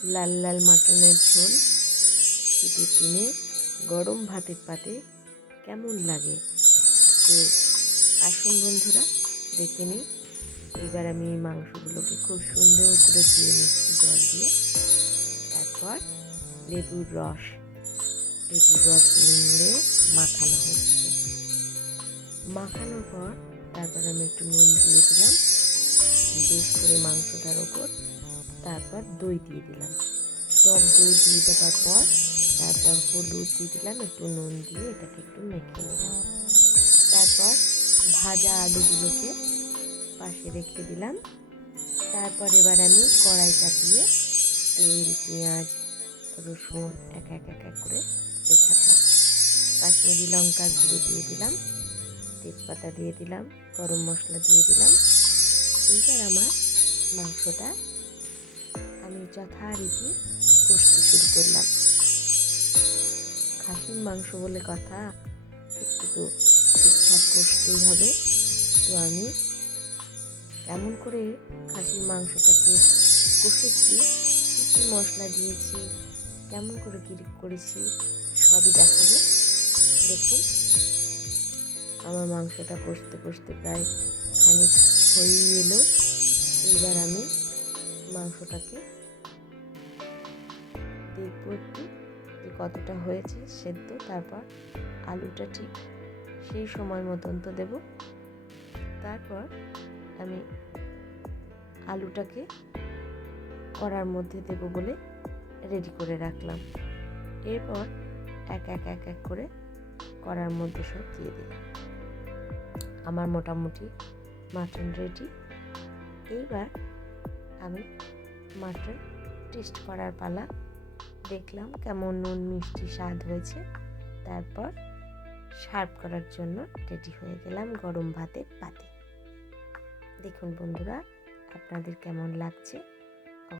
লাল লাল মাটনের ঝোল শীতের দিনে গরম ভাতের পাতে কেমন লাগে। তো আসুন বন্ধুরা, দেখে নিই। এবার আমি এই মাংসগুলোকে খুব সুন্দর করে ধুয়ে নিচ্ছি জল দিয়ে। তারপর লেবুর রস নিংড়ে মাখানো হচ্ছে। মাখানোর পর তারপর আমি একটু নুন দিয়ে দিলাম বেশ করে মাংসটার ওপর। তারপর দই দিয়ে দিলাম, টক দই দিয়ে দেওয়ার পর তারপর হলুদ দিয়ে দিলাম, একটু নুন দিয়ে এটাকে একটু মেখে নিলাম। তারপর ভাজা আলুগুলোকে পাশে রেখে দিলাম। তারপর এবার আমি কড়াই চাপিয়ে তেল, পেঁয়াজ, রসুন এক এক করে দিতে থাকলাম। কাশ্মীরি লঙ্কার গুঁড়ো দিয়ে দিলাম, তেজপাতা দিয়ে দিলাম, গরম মশলা দিয়ে দিলাম। এইবার আমার মাংসটা আমি যথারীতি কষতে শুরু করলাম। খাসির মাংস বলে কথা, একটু তো ঠিকঠাক কষতেই হবে। তো আমি কেমন করে খাসির মাংসটাকে কষেছি, কী কী মশলা দিয়েছি, কেমন করে কী করেছি সবই দেখাবো। দেখুন, আমার মাংসটা কষতে কষতে প্রায় খানিক হয়েই এলো। এইবার আমি মাংসটাকে দেখবো একটু যে কতটা হয়েছে সেদ্ধ। তারপর আলুটা ঠিক সেই সময় মতন তো দেবো। তারপর আমি আলুটাকে কড়ার মধ্যে দেবো বলে রেডি করে রাখলাম। এরপর এক এক করে কড়ার মধ্যে সব দিয়ে দিলাম। আমার মোটামুটি মাটন রেডি। এইবার আমি মাটন টেস্ট করার পালা। দেখলাম কেমন নুন মিষ্টি স্বাদ হয়েছে। তারপর সার্ভ করার জন্য রেডি হয়ে গেলাম গরম ভাতের পাতে। দেখুন বন্ধুরা, আপনাদের কেমন লাগছে